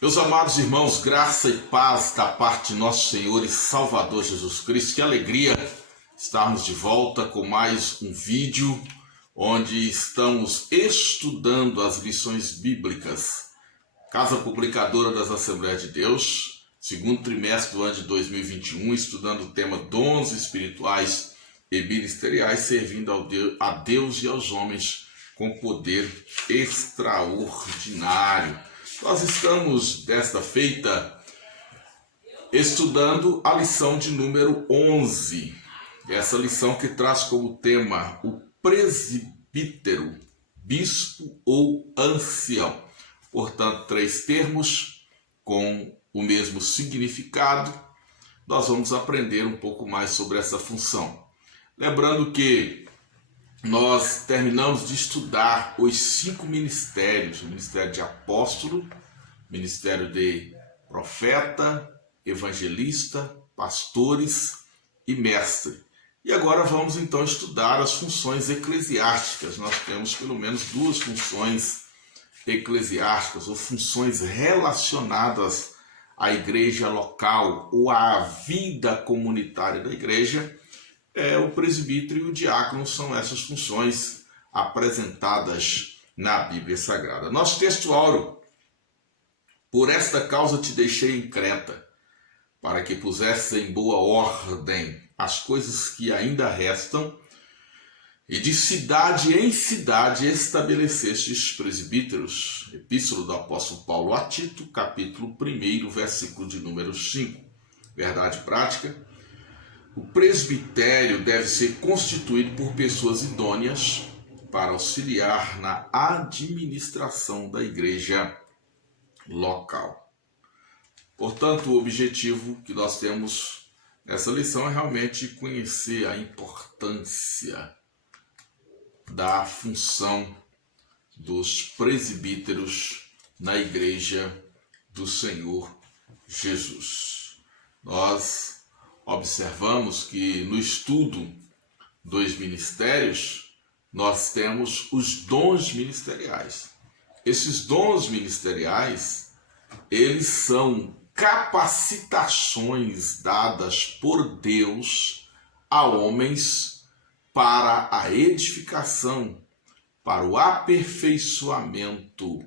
Meus amados irmãos, graça e paz da parte de nosso Senhor e Salvador Jesus Cristo. Que alegria estarmos de volta com mais um vídeo onde estamos estudando as lições bíblicas. Casa Publicadora das Assembleias de Deus, segundo trimestre do ano de 2021, estudando o tema dons espirituais e ministeriais, servindo a Deus e aos homens com poder extraordinário. Nós estamos, desta feita, estudando a lição de número 11. Essa lição que traz como tema o presbítero, bispo ou ancião. Portanto, três termos com o mesmo significado. Nós vamos aprender um pouco mais sobre essa função. Lembrando que nós terminamos de estudar os 5 ministérios: o ministério de apóstolo, ministério de profeta, evangelista, pastores e mestre. E agora vamos então estudar as funções eclesiásticas. Nós temos pelo menos 2 funções eclesiásticas ou funções relacionadas à igreja local ou à vida comunitária da igreja. O presbítero e o diácono são essas funções apresentadas na Bíblia Sagrada. Nosso texto áureo: por esta causa te deixei em Creta, para que pusesses em boa ordem as coisas que ainda restam, e de cidade em cidade estabelecestes presbíteros. Epístola do apóstolo Paulo a Tito, capítulo 1, versículo de número 5. Verdade prática: o presbitério deve ser constituído por pessoas idôneas para auxiliar na administração da igreja local. Portanto, o objetivo que nós temos nessa lição é realmente conhecer a importância da função dos presbíteros na igreja do Senhor Jesus. Nós observamos que no estudo dos ministérios nós temos os dons ministeriais. Esses dons ministeriais, eles são capacitações dadas por Deus a homens para a edificação, para o aperfeiçoamento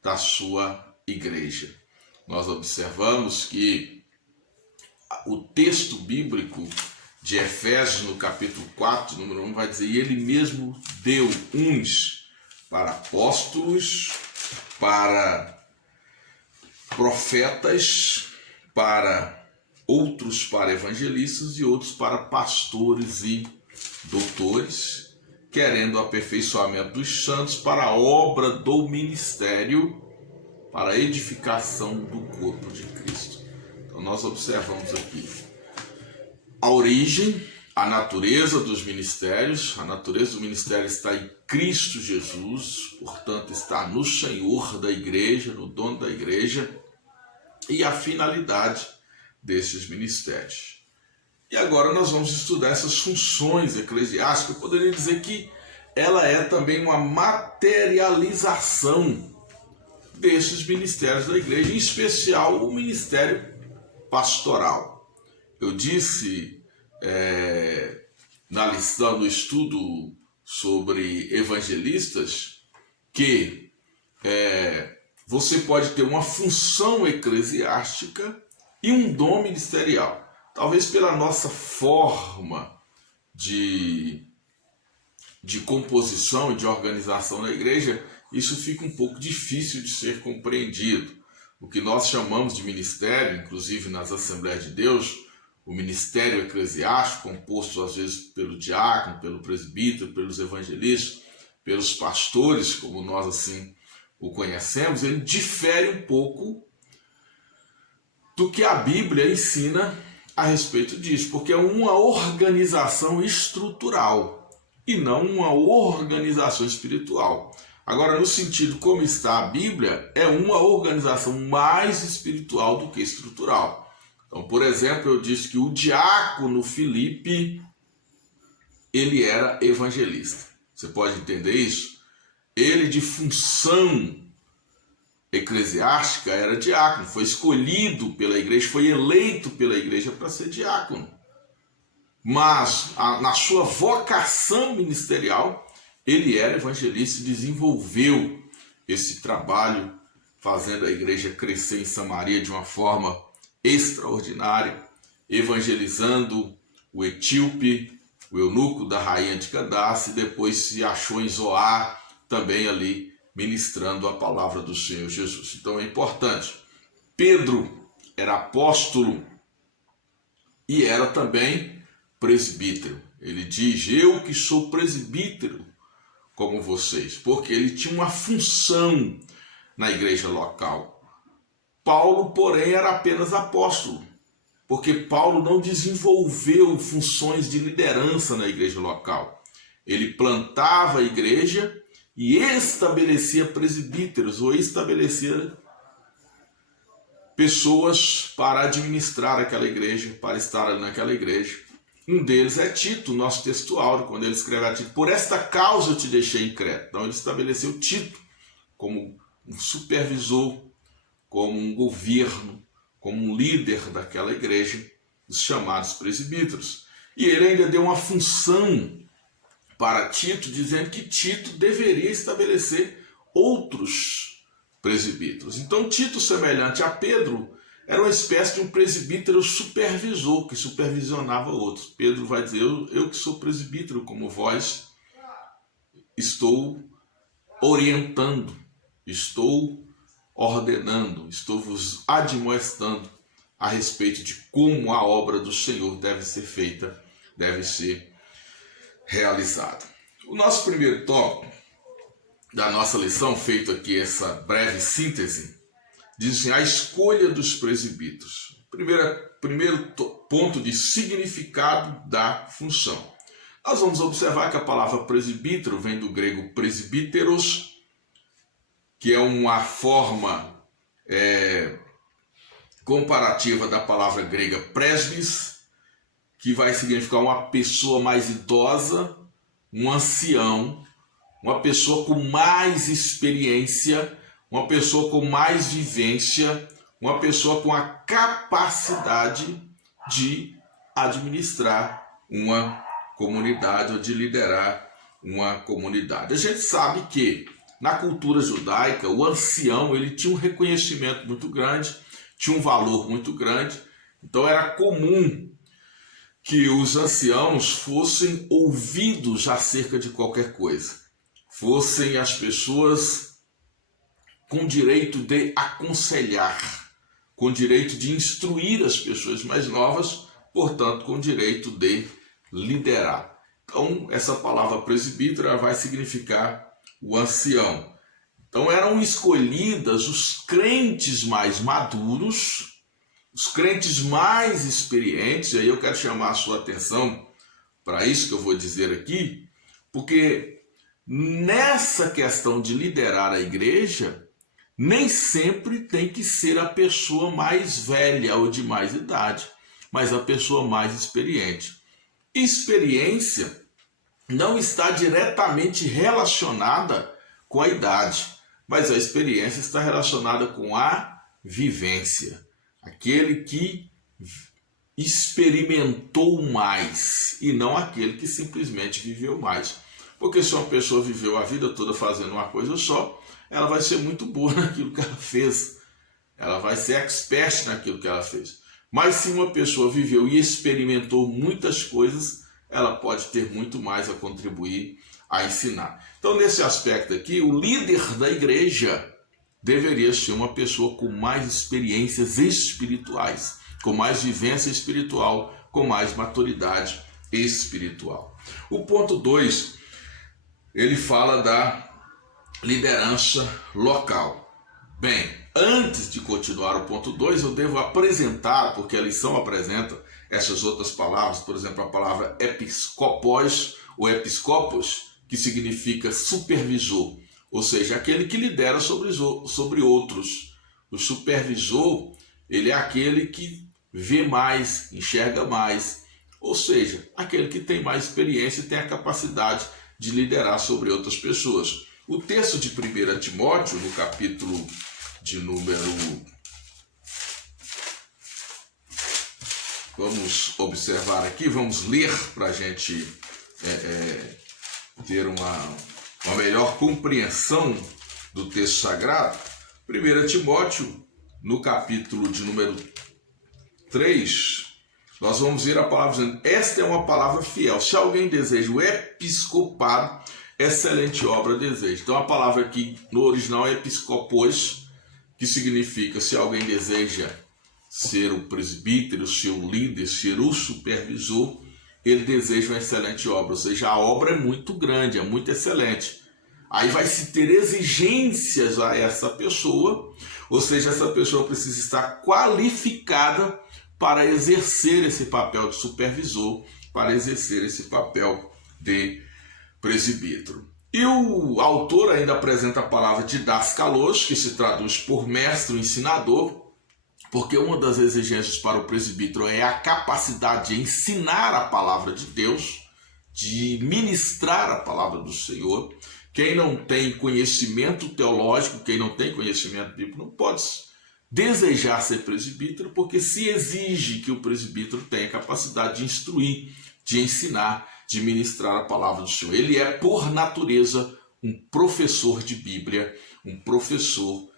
da sua igreja. Nós observamos que o texto bíblico de Efésios, no capítulo 4, número 1, vai dizer: e ele mesmo deu uns para apóstolos, para profetas, para outros para evangelistas e outros para pastores e doutores, querendo o aperfeiçoamento dos santos para a obra do ministério, para a edificação do corpo de Cristo. Então nós observamos aqui a origem, a natureza dos ministérios. A natureza do ministério está em Cristo Jesus, portanto está no Senhor da igreja, no dono da igreja, e a finalidade desses ministérios. E agora nós vamos estudar essas funções eclesiásticas. Eu poderia dizer que ela é também uma materialização desses ministérios da igreja, em especial o ministério pastoral. Eu disse na lição do estudo sobre evangelistas que você pode ter uma função eclesiástica e um dom ministerial. Talvez pela nossa forma de composição e de organização da igreja, isso fica um pouco difícil de ser compreendido. O que nós chamamos de ministério, inclusive nas Assembleias de Deus, o ministério eclesiástico, composto às vezes pelo diácono, pelo presbítero, pelos evangelistas, pelos pastores, como nós assim o conhecemos, ele difere um pouco do que a Bíblia ensina a respeito disso, porque é uma organização estrutural e não uma organização espiritual. Agora, no sentido como está a Bíblia, é uma organização mais espiritual do que estrutural. Então, por exemplo, eu disse que o diácono Filipe, ele era evangelista. Você pode entender isso? Ele, de função eclesiástica era diácono, foi escolhido pela igreja, foi eleito pela igreja para ser diácono. Mas na sua vocação ministerial, ele era evangelista e desenvolveu esse trabalho, fazendo a igreja crescer em Samaria de uma forma extraordinária, evangelizando o etíope, o eunuco da rainha de Candace, e depois se achou em Zoar, também ali ministrando a palavra do Senhor Jesus. Então é importante. Pedro era apóstolo e era também presbítero. Ele diz: eu que sou presbítero como vocês, porque ele tinha uma função na igreja local. Paulo, porém, era apenas apóstolo, porque Paulo não desenvolveu funções de liderança na igreja local. Ele plantava a igreja e estabelecia presbíteros, ou estabelecia pessoas para administrar aquela igreja, para estar ali naquela igreja. Um deles é Tito, nosso texto áureo, quando ele escreve a Tito: por esta causa eu te deixei em Creta. Então ele estabeleceu Tito como um supervisor, como um governo, como um líder daquela igreja, os chamados presbíteros. E ele ainda deu uma função para Tito, dizendo que Tito deveria estabelecer outros presbíteros. Então Tito, semelhante a Pedro, era uma espécie de um presbítero supervisor, que supervisionava outros. Pedro vai dizer: eu que sou presbítero como vós, estou orientando, estou ordenando, estou vos admoestando a respeito de como a obra do Senhor deve ser feita, deve ser realizada. O nosso primeiro tópico da nossa lição, feito aqui essa breve síntese, diz assim: a escolha dos presbíteros. Primeiro ponto de significado da função. Nós vamos observar que a palavra presbítero vem do grego presbíteros, que é uma forma comparativa da palavra grega presbis, que vai significar uma pessoa mais idosa, um ancião, uma pessoa com mais experiência, uma pessoa com mais vivência, uma pessoa com a capacidade de administrar uma comunidade ou de liderar uma comunidade. A gente sabe que na cultura judaica o ancião ele tinha um reconhecimento muito grande, tinha um valor muito grande, então era comum que os anciãos fossem ouvidos acerca de qualquer coisa, fossem as pessoas com direito de aconselhar, com direito de instruir as pessoas mais novas, portanto, com direito de liderar. Então, essa palavra presbítero vai significar o ancião. Então, eram escolhidas os crentes mais maduros, os crentes mais experientes, e aí eu quero chamar a sua atenção para isso que eu vou dizer aqui, porque nessa questão de liderar a igreja, nem sempre tem que ser a pessoa mais velha ou de mais idade, mas a pessoa mais experiente. Experiência não está diretamente relacionada com a idade, mas a experiência está relacionada com a vivência. Aquele que experimentou mais e não aquele que simplesmente viveu mais. Porque se uma pessoa viveu a vida toda fazendo uma coisa só, ela vai ser muito boa naquilo que ela fez. Ela vai ser expert naquilo que ela fez. Mas se uma pessoa viveu e experimentou muitas coisas, ela pode ter muito mais a contribuir, a ensinar. Então, nesse aspecto aqui, o líder da igreja deveria ser uma pessoa com mais experiências espirituais, com mais vivência espiritual, com mais maturidade espiritual. O ponto 2, ele fala da liderança local. Bem, antes de continuar o ponto 2, eu devo apresentar, porque a lição apresenta essas outras palavras, por exemplo, a palavra episcopos ou episcopos, que significa supervisor, ou seja, aquele que lidera sobre outros. O supervisor, ele é aquele que vê mais, enxerga mais, ou seja, aquele que tem mais experiência e tem a capacidade de liderar sobre outras pessoas. O texto de 1 Timóteo, no capítulo de número... Vamos observar aqui, vamos ler para a gente ter uma melhor compreensão do texto sagrado. 1 Timóteo, no capítulo de número 3, nós vamos ver a palavra dizendo: esta é uma palavra fiel. Se alguém deseja o episcopado, excelente obra deseja. Então a palavra aqui no original é episcopos, que significa se alguém deseja ser o presbítero, ser o líder, ser o supervisor, ele deseja uma excelente obra. Ou seja, a obra é muito grande, é muito excelente. Aí vai se ter exigências a essa pessoa, ou seja, essa pessoa precisa estar qualificada para exercer esse papel de supervisor, para exercer esse papel de presbítero. E o autor ainda apresenta a palavra didaskalos, que se traduz por mestre, ensinador, porque uma das exigências para o presbítero é a capacidade de ensinar a palavra de Deus, de ministrar a palavra do Senhor. Quem não tem conhecimento teológico, quem não tem conhecimento bíblico, não pode desejar ser presbítero, porque se exige que o presbítero tenha capacidade de instruir, de ensinar, de ministrar a palavra do Senhor. Ele é, por natureza, um professor de Bíblia, um professor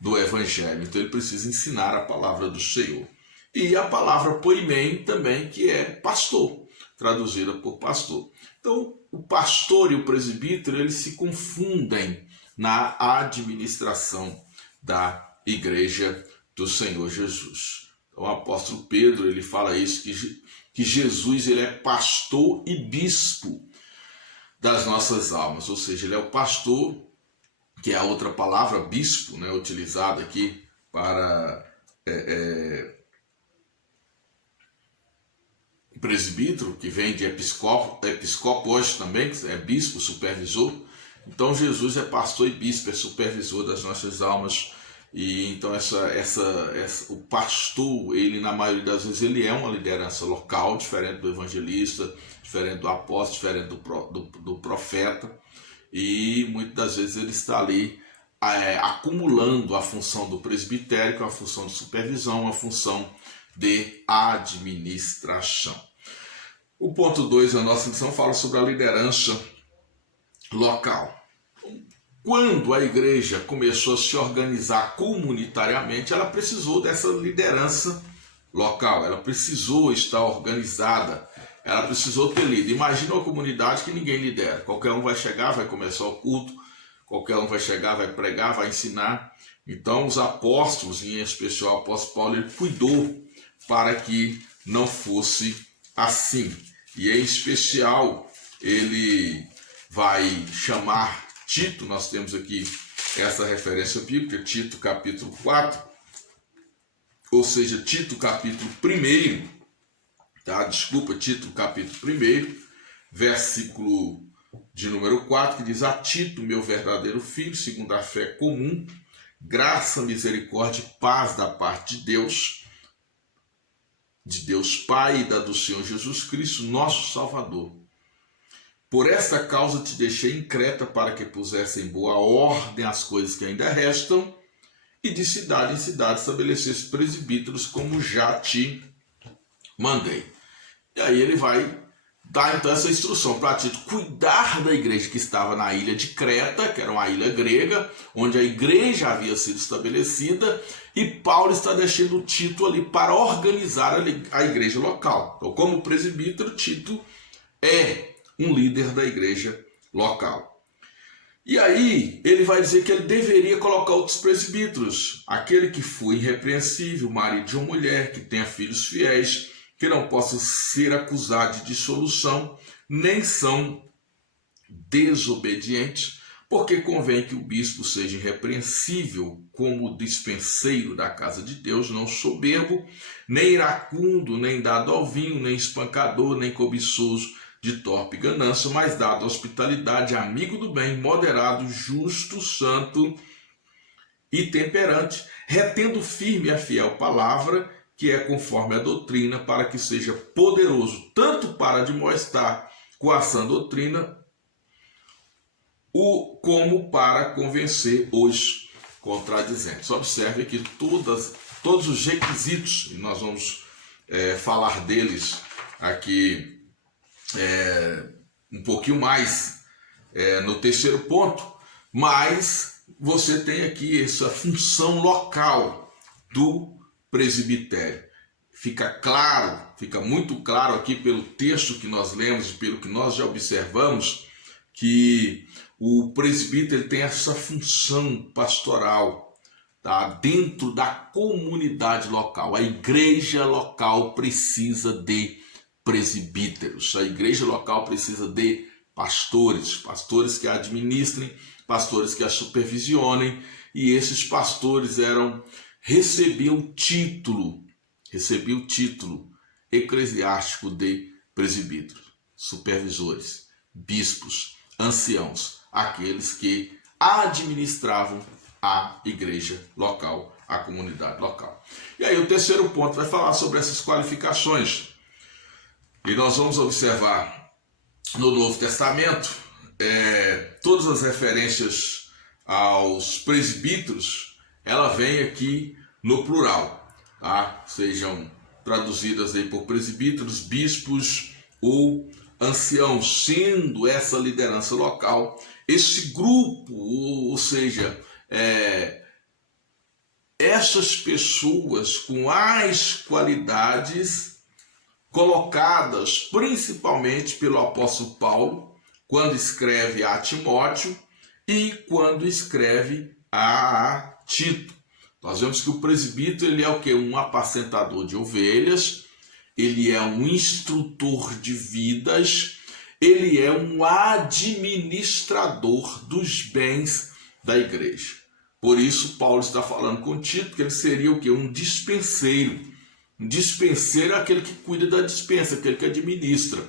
do Evangelho. Então ele precisa ensinar a palavra do Senhor. E a palavra poimen também, que é pastor, traduzida por pastor. Então, o pastor e o presbítero, eles se confundem na administração da igreja do Senhor Jesus. Então, o apóstolo Pedro, ele fala isso, que Jesus, ele é pastor e bispo das nossas almas. Ou seja, ele é o pastor, que é a outra palavra, bispo, né, utilizada aqui para presbítero, que vem de episcopos também, que é bispo, supervisor. Então Jesus é pastor e bispo, é supervisor das nossas almas. E então o pastor, ele na maioria das vezes, ele é uma liderança local, diferente do evangelista, diferente do apóstolo, diferente do profeta. E muitas das vezes ele está ali acumulando a função do presbitério, a função de supervisão, a função de administração. O ponto 2 da nossa lição fala sobre a liderança local. Quando a igreja começou a se organizar comunitariamente, ela precisou dessa liderança local, ela precisou estar organizada, ela precisou ter líder. Imagina uma comunidade que ninguém lidera, qualquer um vai chegar, vai começar o culto, qualquer um vai chegar, vai pregar, vai ensinar. Então os apóstolos, em especial o apóstolo Paulo, ele cuidou para que não fosse assim. E em especial ele vai chamar Tito, nós temos aqui essa referência bíblica, Tito capítulo 4, ou seja, Tito capítulo 1, Tito capítulo 1, versículo de número 4, que diz: a Tito, meu verdadeiro filho, segundo a fé comum, graça, misericórdia e paz da parte de Deus Pai e da do Senhor Jesus Cristo, nosso Salvador. Por esta causa te deixei em Creta, para que pusesse em boa ordem as coisas que ainda restam, e de cidade em cidade estabelecesse presbíteros, como já te mandei. E aí ele vai dar então essa instrução para Tito cuidar da igreja que estava na ilha de Creta, que era uma ilha grega, onde a igreja havia sido estabelecida, e Paulo está deixando Tito ali para organizar a igreja local. Então, como presbítero, Tito é um líder da igreja local. E aí ele vai dizer que ele deveria colocar outros presbíteros, aquele que for irrepreensível, marido de uma mulher, que tenha filhos fiéis, que não possa ser acusado de dissolução, nem são desobedientes, porque convém que o bispo seja irrepreensível como dispenseiro da casa de Deus, não soberbo, nem iracundo, nem dado ao vinho, nem espancador, nem cobiçoso de torpe ganância, mas dado à hospitalidade, amigo do bem, moderado, justo, santo e temperante, retendo firme a fiel palavra, que é conforme a doutrina, para que seja poderoso tanto para admoestar com a sã doutrina, como para convencer os contradizentes. Observe que todos os requisitos, e nós vamos falar deles aqui um pouquinho mais no terceiro ponto, mas você tem aqui essa função local do presbitério. Fica muito claro aqui pelo texto que nós lemos e pelo que nós já observamos, que o presbítero tem essa função pastoral, tá? Dentro da comunidade local. A igreja local precisa de presbíteros, a igreja local precisa de pastores que a administrem, pastores que a supervisionem, e esses pastores recebiam o título eclesiástico de presbíteros, supervisores, bispos, anciãos, aqueles que administravam a igreja local, a comunidade local. E aí o terceiro ponto vai falar sobre essas qualificações. E nós vamos observar no Novo Testamento todas as referências aos presbíteros, ela vem aqui no plural, tá? Sejam traduzidas aí por presbíteros, bispos ou anciãos, sendo essa liderança local, esse grupo, ou seja, essas pessoas com as qualidades colocadas principalmente pelo apóstolo Paulo, quando escreve a Timóteo e quando escreve a Tito. Nós vemos que o presbítero ele é o quê? Um apacentador de ovelhas, ele é um instrutor de vidas, ele é um administrador dos bens da igreja. Por isso Paulo está falando com Tito que ele seria o quê? Um dispenseiro. Um dispenseiro é aquele que cuida da dispensa, aquele que administra.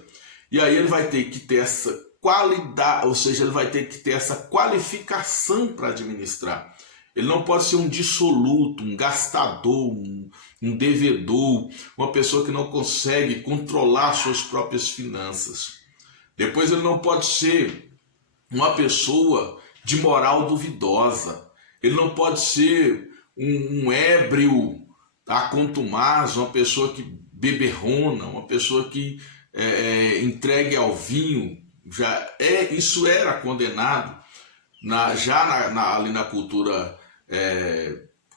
E aí ele vai ter que ter essa qualidade, ou seja, ele vai ter que ter essa qualificação para administrar. Ele não pode ser um dissoluto, um gastador, um devedor, uma pessoa que não consegue controlar suas próprias finanças. Depois ele não pode ser uma pessoa de moral duvidosa. Ele não pode ser um ébrio contumaz, uma pessoa que beberrona, uma pessoa que entregue ao vinho. Isso era condenado ali na cultura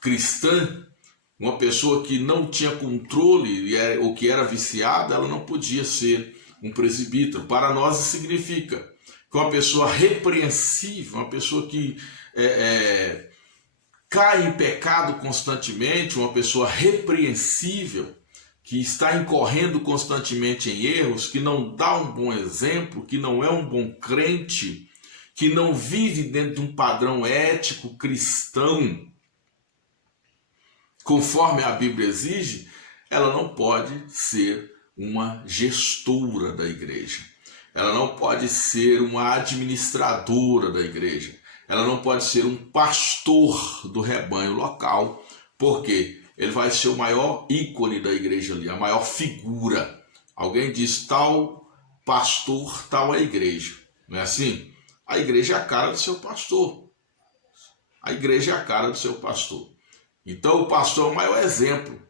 cristã. Uma pessoa que não tinha controle ou que era viciada, ela não podia ser um presbítero. Para nós isso significa que uma pessoa repreensível, uma pessoa que cai em pecado constantemente, uma pessoa repreensível, que está incorrendo constantemente em erros, que não dá um bom exemplo, que não é um bom crente, que não vive dentro de um padrão ético cristão, conforme a Bíblia exige, ela não pode ser uma gestora da igreja. Ela não pode ser uma administradora da igreja. Ela não pode ser um pastor do rebanho local, porque ele vai ser o maior ícone da igreja ali, a maior figura. Alguém diz tal pastor, tal é a igreja. Não é assim? A igreja é a cara do seu pastor. A igreja é a cara do seu pastor. Então o pastor é o maior exemplo.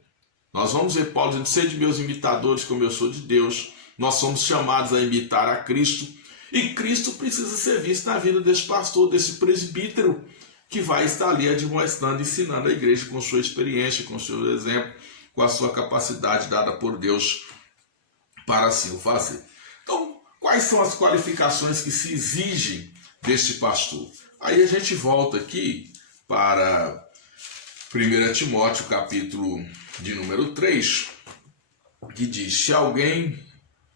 Nós vamos ver Paulo dizendo, sede meus imitadores como eu sou de Deus. Nós somos chamados a imitar a Cristo. E Cristo precisa ser visto na vida desse pastor, desse presbítero, que vai estar ali admoestando, ensinando a igreja com sua experiência, com seu exemplo, com a sua capacidade dada por Deus para assim o fazer. Então, quais são as qualificações que se exigem desse pastor? Aí a gente volta aqui para 1 Timóteo, capítulo de número 3, que diz, se alguém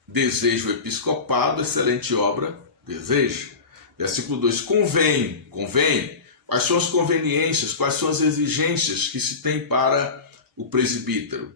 deseja o episcopado, excelente obra deseja. Versículo 2, convém. Quais são as conveniências, quais são as exigências que se tem para o presbítero?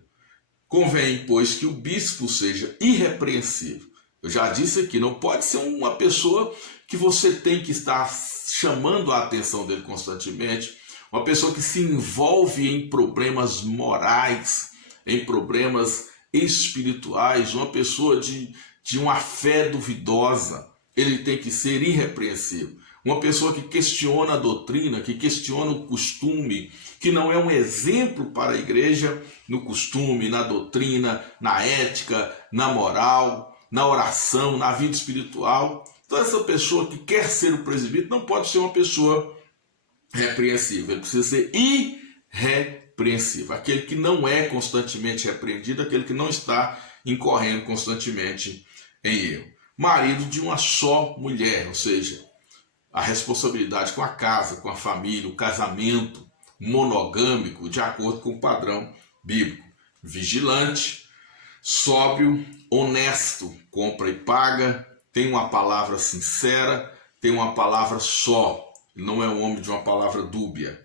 Convém, pois, que o bispo seja irrepreensível. Eu já disse aqui, não pode ser uma pessoa que você tem que estar chamando a atenção dele constantemente, uma pessoa que se envolve em problemas morais, em problemas espirituais, uma pessoa de uma fé duvidosa. Ele tem que ser irrepreensível. uma pessoa que questiona a doutrina, que questiona o costume, que não é um exemplo para a igreja no costume, na doutrina, na ética, na moral, na oração, na vida espiritual. Então essa pessoa que quer ser o presbítero não pode ser uma pessoa repreensível, ele precisa ser irrepreensível. Aquele que não é constantemente repreendido, aquele que não está incorrendo constantemente em erro. Marido de uma só mulher, ou seja, a responsabilidade com a casa, com a família, o casamento monogâmico, de acordo com o padrão bíblico. Vigilante, sóbrio, honesto, compra e paga, tem uma palavra sincera, tem uma palavra só, não é um homem de uma palavra dúbia.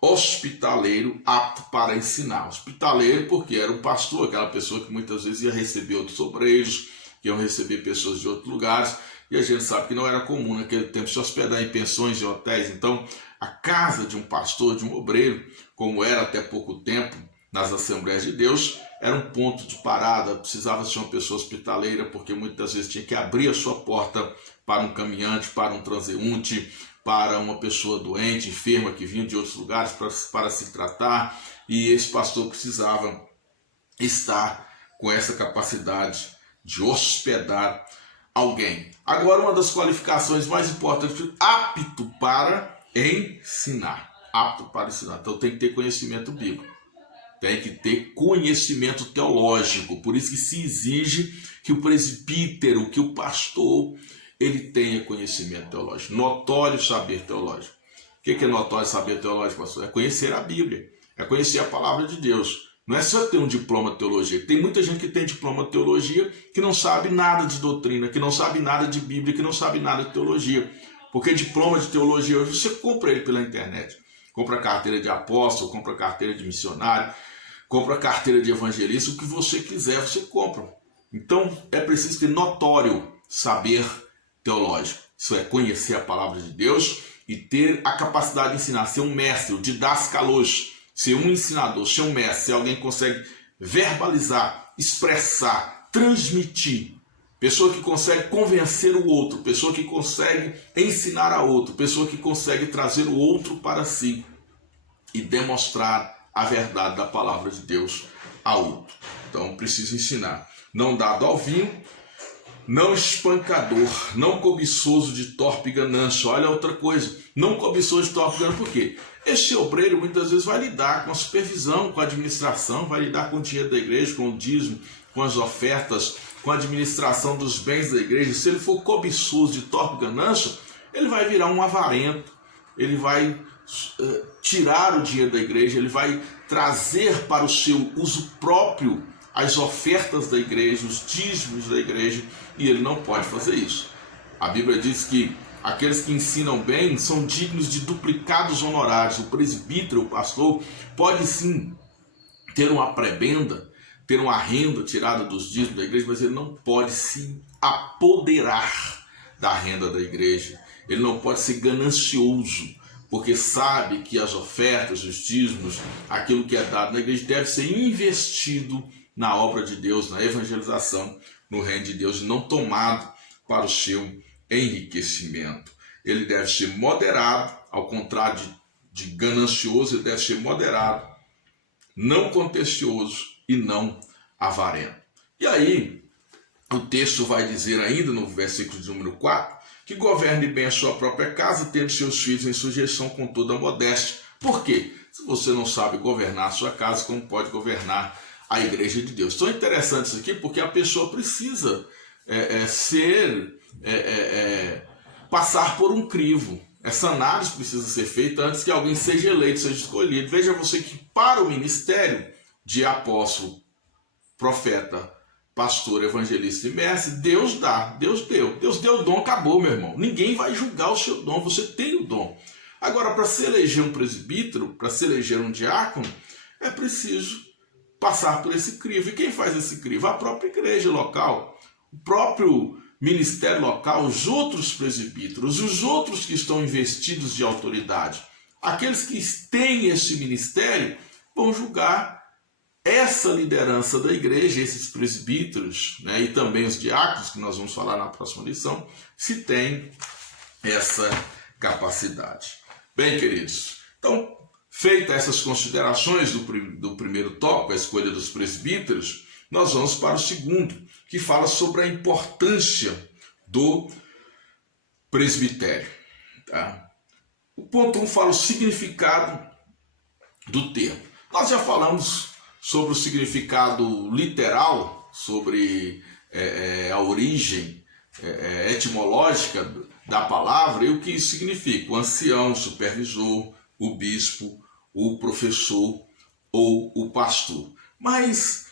Hospitaleiro, apto para ensinar. Hospitaleiro porque era um pastor, aquela pessoa que muitas vezes ia receber outros obreiros, que iam receber pessoas de outros lugares, e a gente sabe que não era comum naquele tempo se hospedar em pensões e hotéis. Então, a casa de um pastor, de um obreiro, como era até pouco tempo nas Assembleias de Deus, era um ponto de parada, precisava ser uma pessoa hospitaleira, porque muitas vezes tinha que abrir a sua porta para um caminhante, para um transeunte, para uma pessoa doente, enferma, que vinha de outros lugares para se tratar, e esse pastor precisava estar com essa capacidade de hospedar alguém. Agora, uma das qualificações mais importantes, apto para ensinar. Apto para ensinar. Então tem que ter conhecimento bíblico. Tem que ter conhecimento teológico. Por isso que se exige que o presbítero, que o pastor, ele tenha conhecimento teológico. Notório saber teológico. O que é notório saber teológico, pastor? É conhecer a Bíblia. É conhecer a palavra de Deus. Não é só ter um diploma de teologia. Tem muita gente que tem diploma de teologia que não sabe nada de doutrina, que não sabe nada de Bíblia, que não sabe nada de teologia. Porque diploma de teologia hoje você compra ele pela internet. Compra carteira de apóstolo, compra carteira de missionário, compra carteira de evangelista, o que você quiser você compra. Então é preciso ter notório saber teológico. Isso é conhecer a palavra de Deus e ter a capacidade de ensinar, ser um mestre, o didascalos, ser um ensinador, ser um mestre, ser alguém que consegue verbalizar, expressar, transmitir. Pessoa que consegue convencer o outro, pessoa que consegue ensinar a outro, pessoa que consegue trazer o outro para si e demonstrar a verdade da palavra de Deus a outro. Então precisa ensinar. Não dado ao vinho, não espancador, não cobiçoso de torpe ganância. Olha outra coisa, não cobiçoso de torpe ganância, por quê? Este obreiro muitas vezes vai lidar com a supervisão, com a administração, vai lidar com o dinheiro da igreja, com o dízimo, com as ofertas, com a administração dos bens da igreja. Se ele for cobiçoso de torpe ganância, ele vai virar um avarento, ele vai tirar o dinheiro da igreja, ele vai trazer para o seu uso próprio as ofertas da igreja, os dízimos da igreja, e ele não pode fazer isso. A Bíblia diz que aqueles que ensinam bem são dignos de duplicados honorários. O presbítero, o pastor, pode sim ter uma prebenda, ter uma renda tirada dos dízimos da igreja, mas ele não pode se apoderar da renda da igreja. Ele não pode ser ganancioso, porque sabe que as ofertas, os dízimos, aquilo que é dado na igreja deve ser investido na obra de Deus, na evangelização, no reino de Deus, e não tomado para o seu enriquecimento. Ele deve ser moderado, ao contrário de ganancioso, ele deve ser moderado, não contencioso e não avarento. E aí, o texto vai dizer ainda no versículo de número 4, que governe bem a sua própria casa, tendo seus filhos em sujeição com toda a modéstia. Por quê? Se você não sabe governar a sua casa, como pode governar a igreja de Deus? Então é interessante isso aqui, porque a pessoa precisa passar por um crivo. Essa análise precisa ser feita antes que alguém seja eleito, seja escolhido. Veja você que para o ministério de apóstolo, profeta, pastor, evangelista e mestre, Deus dá, Deus deu. Deus deu o dom, acabou, meu irmão. Ninguém vai julgar o seu dom, você tem o dom. Agora, para se eleger um presbítero, para se eleger um diácono, é preciso passar por esse crivo. E quem faz esse crivo? A própria igreja local, o próprio ministério local, os outros presbíteros, os outros que estão investidos de autoridade. Aqueles que têm esse ministério vão julgar essa liderança da igreja, esses presbíteros, né, e também os diáconos, que nós vamos falar na próxima lição, se tem capacidade. Bem, queridos, então, feitas essas considerações do primeiro tópico, a escolha dos presbíteros, nós vamos para o segundo, que fala sobre a importância do presbitério. Tá? O ponto 1 fala o significado do termo. Nós já falamos sobre o significado literal, sobre a origem etimológica da palavra e o que isso significa. O ancião, o supervisor, o bispo, o professor ou o pastor. Mas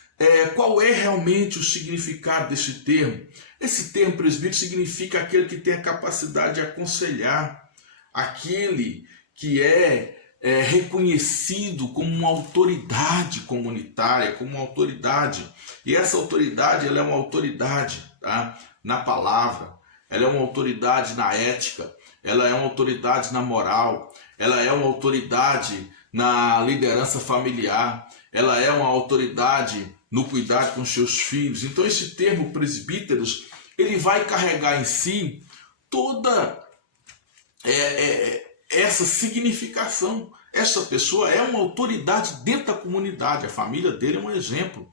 qual é realmente o significado desse termo? Esse termo presbítero significa aquele que tem a capacidade de aconselhar, aquele que é reconhecido como uma autoridade comunitária, como uma autoridade. E essa autoridade, ela é uma autoridade, tá? Na palavra, ela é uma autoridade na ética, ela é uma autoridade na moral, ela é uma autoridade na liderança familiar, ela é uma autoridade no cuidado com seus filhos. Então esse termo presbíteros, ele vai carregar em si toda essa significação. Essa pessoa é uma autoridade dentro da comunidade, a família dele é um exemplo.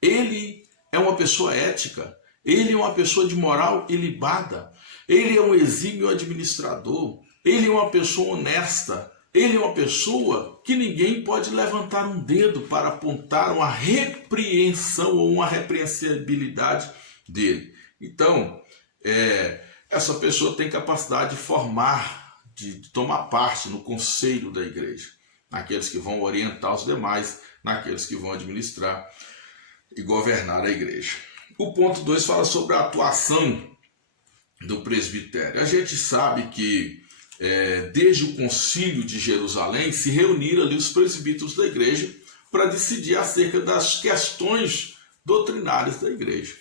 Ele é uma pessoa ética, ele é uma pessoa de moral ilibada, ele é um exímio administrador, ele é uma pessoa honesta, ele é uma pessoa que ninguém pode levantar um dedo para apontar uma repreensão ou uma repreensibilidade dele. Então, essa pessoa tem capacidade de formar, de tomar parte no conselho da igreja, naqueles que vão orientar os demais, naqueles que vão administrar e governar a igreja. O ponto 2 fala sobre a atuação do presbitério. A gente sabe que desde o concílio de Jerusalém se reuniram ali os presbíteros da igreja para decidir acerca das questões doutrinárias da igreja.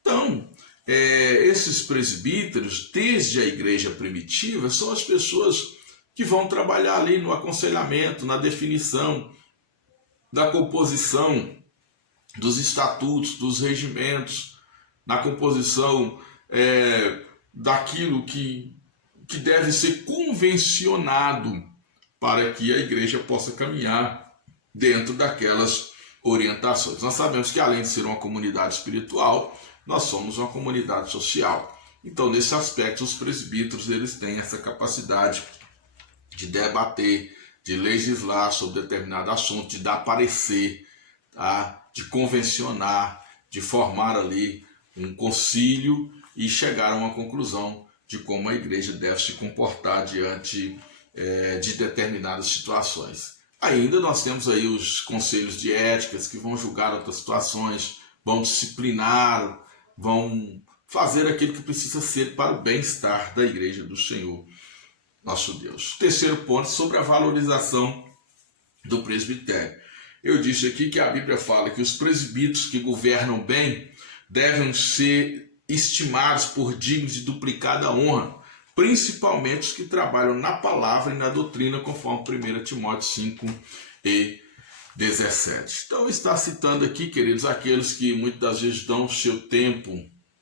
Então, esses presbíteros, desde a igreja primitiva, são as pessoas que vão trabalhar ali no aconselhamento, na definição da composição dos estatutos, dos regimentos, na composição daquilo que deve ser convencionado para que a igreja possa caminhar dentro daquelas orientações. Nós sabemos que, além de ser uma comunidade espiritual, nós somos uma comunidade social. Então, nesse aspecto, os presbíteros eles têm essa capacidade de debater, de legislar sobre determinado assunto, de dar parecer, tá? De convencionar, de formar ali um concílio e chegar a uma conclusão de como a igreja deve se comportar diante de determinadas situações. Ainda nós temos aí os conselhos de éticas que vão julgar outras situações, vão disciplinar, vão fazer aquilo que precisa ser para o bem-estar da igreja do Senhor, nosso Deus. O terceiro ponto, sobre a valorização do presbitério. Eu disse aqui que a Bíblia fala que os presbíteros que governam bem devem ser estimados por dignos de duplicada honra, principalmente os que trabalham na palavra e na doutrina, conforme 1 Timóteo 5:17. Então está citando aqui, queridos, aqueles que muitas das vezes dão o seu tempo,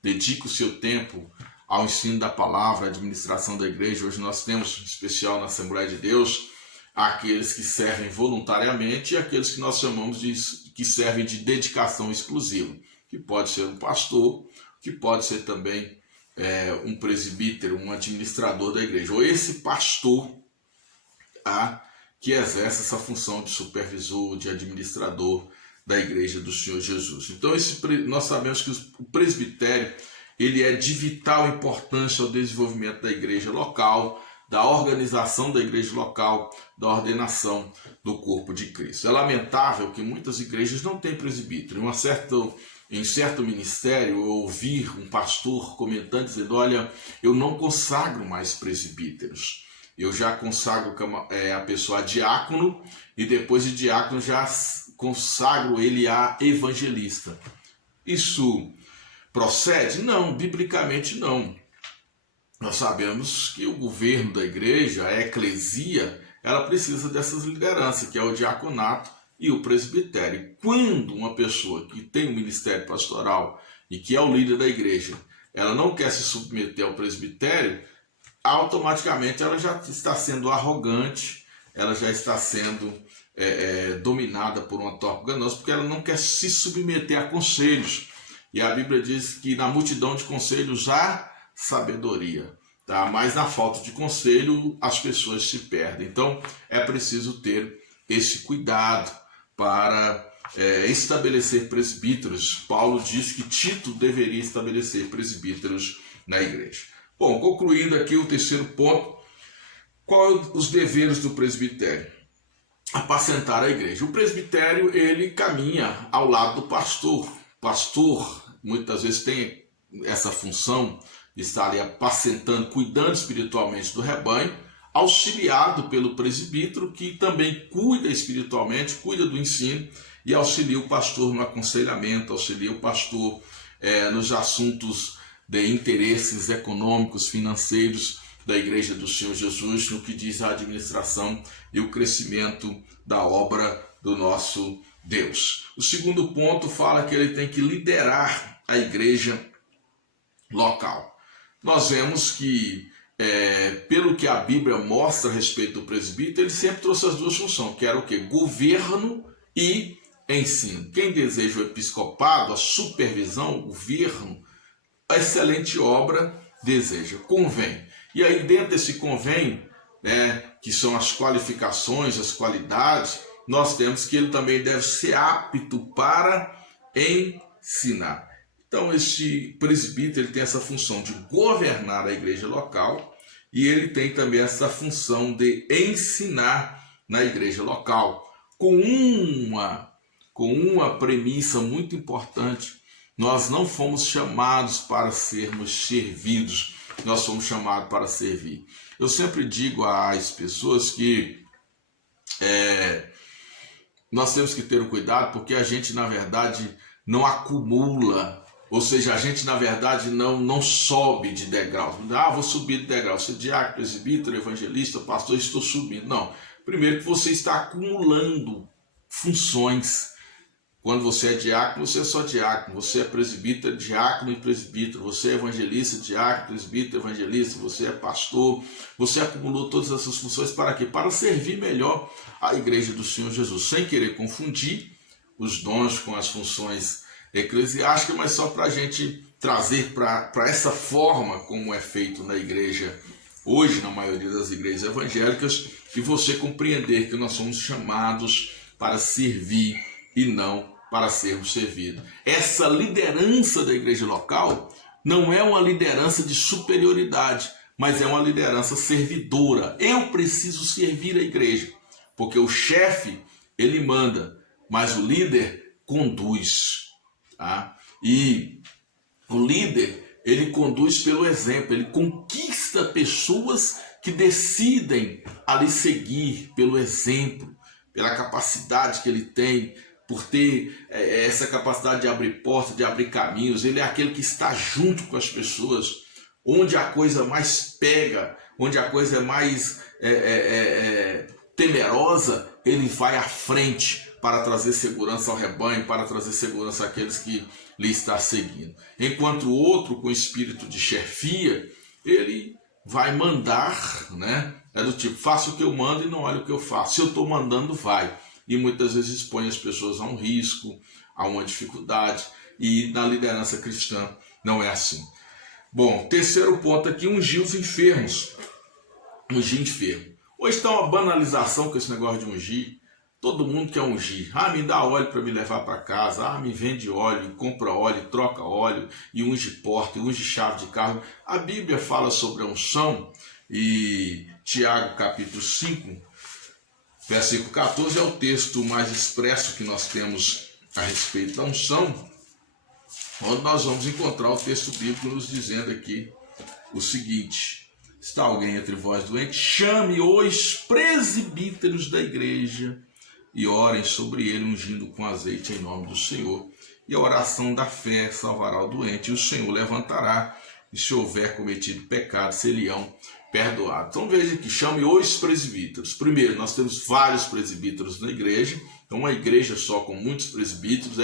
dedicam o seu tempo ao ensino da palavra, à administração da igreja. Hoje nós temos, em especial na Assembleia de Deus, aqueles que servem voluntariamente e aqueles que nós chamamos que servem de dedicação exclusiva, que pode ser um pastor, que pode ser também um presbítero, um administrador da igreja, ou esse pastor que exerce essa função de supervisor, de administrador da igreja do Senhor Jesus. Então nós sabemos que o presbitério ele é de vital importância ao desenvolvimento da igreja local, da organização da igreja local, da ordenação do corpo de Cristo. É lamentável que muitas igrejas não têm presbítero. Em certo ministério, eu ouvi um pastor comentando, dizendo: olha, eu não consagro mais presbíteros. Eu já consagro a pessoa a diácono e depois de diácono já consagro ele a evangelista. Isso procede? Não, biblicamente não. Nós sabemos que o governo da igreja, a eclesia, ela precisa dessas lideranças, que é o diaconato e o presbitério. Quando uma pessoa que tem um ministério pastoral e que é o líder da igreja, ela não quer se submeter ao presbitério, automaticamente ela já está sendo arrogante, ela já está sendo dominada por uma torpe ganosa, porque ela não quer se submeter a conselhos. E a Bíblia diz que na multidão de conselhos há sabedoria, tá? Mas na falta de conselho as pessoas se perdem. Então é preciso ter esse cuidado para estabelecer presbíteros. Paulo diz que Tito deveria estabelecer presbíteros na igreja. Bom, concluindo aqui o terceiro ponto, qual os deveres do presbitério? Apacentar a igreja. O presbitério, ele caminha ao lado do pastor. O pastor, muitas vezes, tem essa função de estar ali apacentando, cuidando espiritualmente do rebanho, auxiliado pelo presbítero, que também cuida espiritualmente, cuida do ensino e auxilia o pastor no aconselhamento, auxilia o pastor nos assuntos de interesses econômicos, financeiros da Igreja do Senhor Jesus, no que diz a administração e o crescimento da obra do nosso Deus. O segundo ponto fala que ele tem que liderar a igreja local. Nós vemos que, pelo que a Bíblia mostra a respeito do presbítero, ele sempre trouxe as duas funções, que era o quê? Governo e ensino. Quem deseja o episcopado, a supervisão, o governo, a excelente obra deseja, convém. E aí dentro desse convém, que são as qualificações, as qualidades, nós temos que ele também deve ser apto para ensinar. Então esse presbítero ele tem essa função de governar a igreja local e ele tem também essa função de ensinar na igreja local, com uma premissa muito importante. Nós não fomos chamados para sermos servidos, nós fomos chamados para servir. Eu sempre digo às pessoas que nós temos que ter um cuidado, porque a gente, na verdade, não acumula, ou seja, a gente, na verdade, não sobe de degrau. Vou subir de degrau, ser diácono, presbítero, evangelista, pastor, estou subindo. Não, primeiro que você está acumulando funções. Quando você é diácono, você é só diácono. Você é presbítero, diácono e presbítero. Você é evangelista, diácono, presbítero, evangelista. Você é pastor. Você acumulou todas essas funções para quê? Para servir melhor a igreja do Senhor Jesus. Sem querer confundir os dons com as funções eclesiásticas, mas só para a gente trazer para essa forma como é feito na igreja hoje, na maioria das igrejas evangélicas, e você compreender que nós somos chamados para servir e não para sermos servidos. Essa liderança da igreja local não é uma liderança de superioridade, mas é uma liderança servidora. Eu preciso servir a igreja, porque o chefe, ele manda, mas o líder conduz. Tá? E o líder, ele conduz pelo exemplo, ele conquista pessoas que decidem ali seguir pelo exemplo, pela capacidade que ele tem, por ter essa capacidade de abrir portas, de abrir caminhos. Ele é aquele que está junto com as pessoas, onde a coisa mais pega, onde a coisa é mais temerosa, ele vai à frente para trazer segurança ao rebanho, para trazer segurança àqueles que lhe está seguindo. Enquanto o outro, com espírito de chefia, ele vai mandar, né? É do tipo, faça o que eu mando e não olha o que eu faço. Se eu estou mandando, vai. E muitas vezes expõe as pessoas a um risco, a uma dificuldade. E na liderança cristã não é assim. Bom, terceiro ponto aqui, ungir os enfermos. Ungir enfermo. Hoje está uma banalização com esse negócio de ungir. Todo mundo quer ungir. Me dá óleo para me levar para casa. Me vende óleo, compra óleo, troca óleo, e unge porta, e unge chave de carro. A Bíblia fala sobre a unção, e Tiago capítulo 5, versículo 14 é o texto mais expresso que nós temos a respeito da unção, onde nós vamos encontrar o texto bíblico nos dizendo aqui o seguinte: está alguém entre vós doente? Chame os presbíteros da igreja e orem sobre ele, ungindo com azeite em nome do Senhor. E a oração da fé salvará o doente, e o Senhor levantará, e se houver cometido pecado, serão perdoados. Então veja que chame os presbíteros. Primeiro, nós temos vários presbíteros na igreja. Então uma igreja só com muitos presbíteros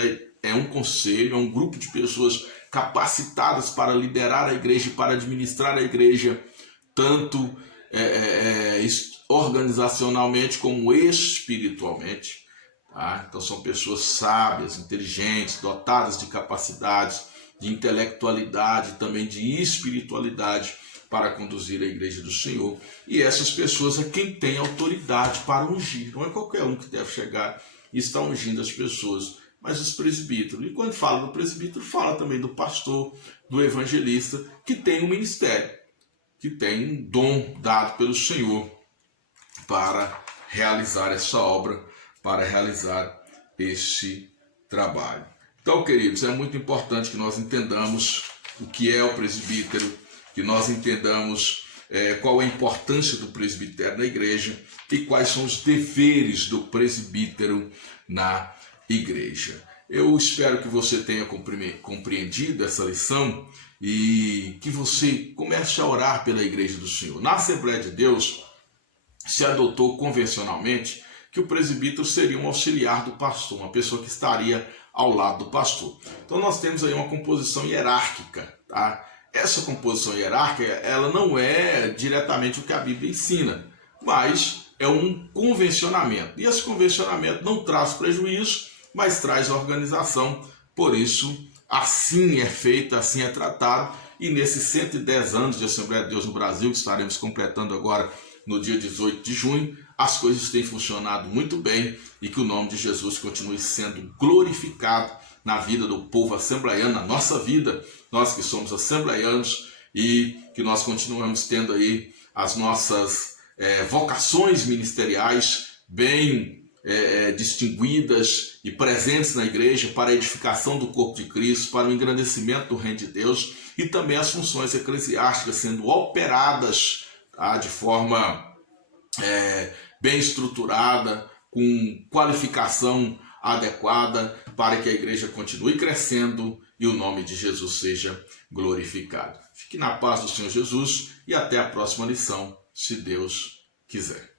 é um conselho, é um grupo de pessoas capacitadas para liderar a igreja e para administrar a igreja tanto organizacionalmente como espiritualmente. Tá? Então são pessoas sábias, inteligentes, dotadas de capacidades, de intelectualidade, também de espiritualidade para conduzir a igreja do Senhor. E essas pessoas é quem tem autoridade para ungir. Não é qualquer um que deve chegar e estar ungindo as pessoas, mas os presbíteros. E quando fala do presbítero, fala também do pastor, do evangelista, que tem um ministério, que tem um dom dado pelo Senhor para realizar essa obra, para realizar este trabalho. Então, queridos, é muito importante que nós entendamos o que é o presbítero, que nós entendamos qual a importância do presbitério na igreja e quais são os deveres do presbítero na igreja. Eu espero que você tenha compreendido essa lição e que você comece a orar pela igreja do Senhor. Na Assembleia de Deus, se adotou convencionalmente que o presbítero seria um auxiliar do pastor, uma pessoa que estaria ao lado do pastor. Então nós temos aí uma composição hierárquica, tá? Essa composição hierárquica, ela não é diretamente o que a Bíblia ensina, mas é um convencionamento. E esse convencionamento não traz prejuízo, mas traz organização. Por isso, assim é feito, assim é tratado. E nesses 110 anos de Assembleia de Deus no Brasil, que estaremos completando agora no dia 18 de junho, as coisas têm funcionado muito bem e que o nome de Jesus continue sendo glorificado na vida do povo assembleiano, na nossa vida, nós que somos assembleianos, e que nós continuamos tendo aí as nossas vocações ministeriais bem distinguidas e presentes na igreja para a edificação do corpo de Cristo, para o engrandecimento do reino de Deus, e também as funções eclesiásticas sendo operadas, tá, de forma bem estruturada, com qualificação adequada, para que a igreja continue crescendo e o nome de Jesus seja glorificado. Fique na paz do Senhor Jesus e até a próxima lição, se Deus quiser.